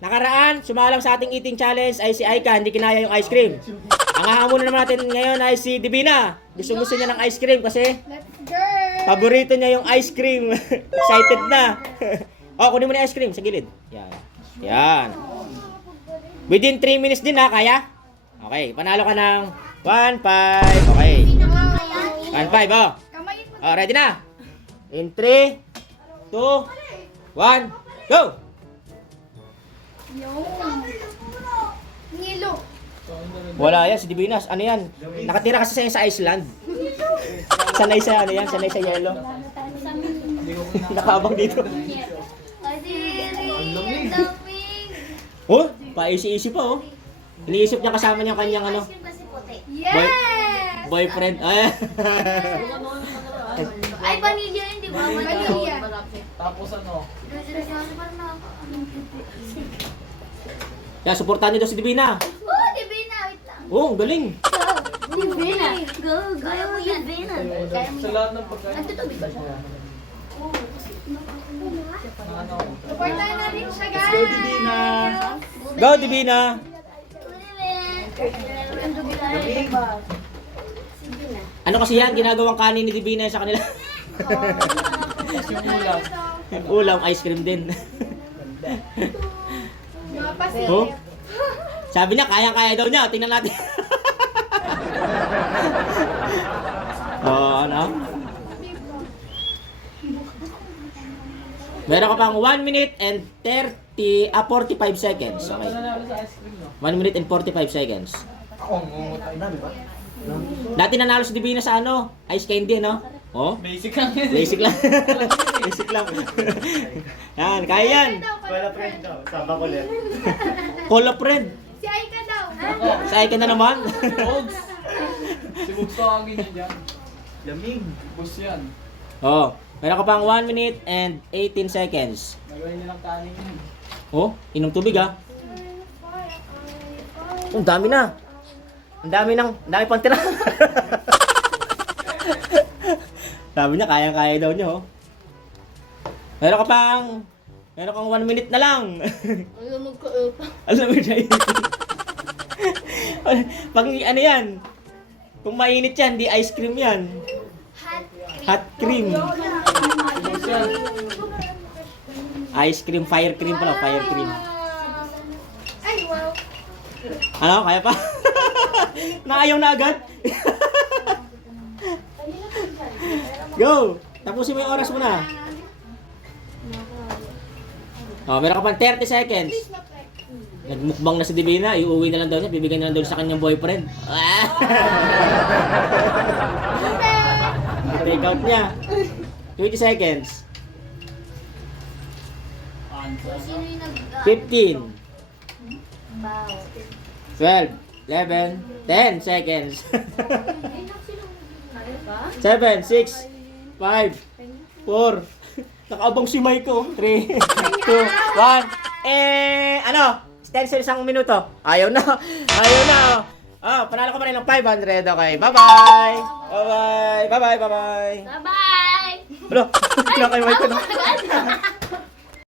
nakaraan, sumalang sa ating eating challenge ay si Aika, hindi kinaya yung ice cream. Ang hahamon naman natin ngayon ay si Divina. Gusto niya ng ice cream kasi Let's go! paborito niya yung ice cream. Excited na. Oh, kunin mo na yung ice cream sa gilid. Yan. Yan. Within 3 minutes din ha, kaya? Okay, panalo ka ng 1-5. Okay. 1-5, oh. Kamayin mo. Oh, ready na? In 3, 2, 1, go! Yung. Nilo. Wala yan, si Divinas. Ano yan? Nakatira kasi sa Iceland. Sanay sa ano yan, sanay sa yelo. Nakabang dito. Oh, paisi-isi pa oh. Iniisip niya kasama niya kanyang ano, Yes! boyfriend. Ay. Ay, vanilla yun, di ba? Vanilla. Tapos ano? Kaya supportahan niyo daw si Divina. Oh, Divina, wait lang. Oh, ang galing. Divina. Go, kaya mo yan. Divina. Kaya mo Sa yan. lahat ng pagkain. Nagtutubi ba siya? Ano? Supportahan natin siya, guys! Let's go, Divina. Go, Divina. Ano kasi yan, ginagawang kanin ni Divina sa kanila. Tapos yung ulam. Yung ulam, ice cream din. Mga pasilip. Oh? Sabi niya, kaya-kaya daw niya. Tingnan natin. Oh, ano? Meron ka pang 1 minute and 45 seconds. Okay. Nanalo sa ice cream, no? 1 minute and 45 seconds. Ako, ngungutay na, di ba? Dati nanalo si Divina sa ano? Ice candy, no? Oh? Basic lang yun. Basic lang. Basic lang. Yan, kaya yan. Wala friend daw. Call a friend. Si Aika daw. Say ka na naman. Dogs. Si Bugsogin niya dyan. Lamig. Bus yan. Oh, meron ka pang 1 minute and 18 seconds. Nagawin nilang kanin yun. Oh, inom tubig ah. Ang dami na. Ang dami pang tira. Sabi niya, kaya-kaya daw niya, oh. Meron kang 1 minute na lang. Ayaw magka-upa. Alam mo siya yun. Pag ano yan, kung mainit yan, di ice cream yan. Hot cream. Bus yan. Ice cream, fire cream pala, fire cream. Ay, wow. Ano, kaya pa? Naayaw na agad? Go! Tapusin mo yung oras mo na. Oh, meron ka pang 30 seconds. Nagmukbang na si Divina, iuwi na lang daw niya, bibigyan na lang daw sa kanyang boyfriend. Take out niya. 20 seconds. Sino yung 15, Wow. 12, 11, 10 seconds. 7, 6, 5, 4. Nakaabang si Michael. 3, 2, 1. Ano? 10 sa isang minuto. Ayaw na. Ayaw na. Ah, panalo ka pa rin ng 500. Okay. Bye-bye. Bye-bye. Bye-bye. Bye-bye. Bye-bye! Bro, kaya kay Michael. Agad!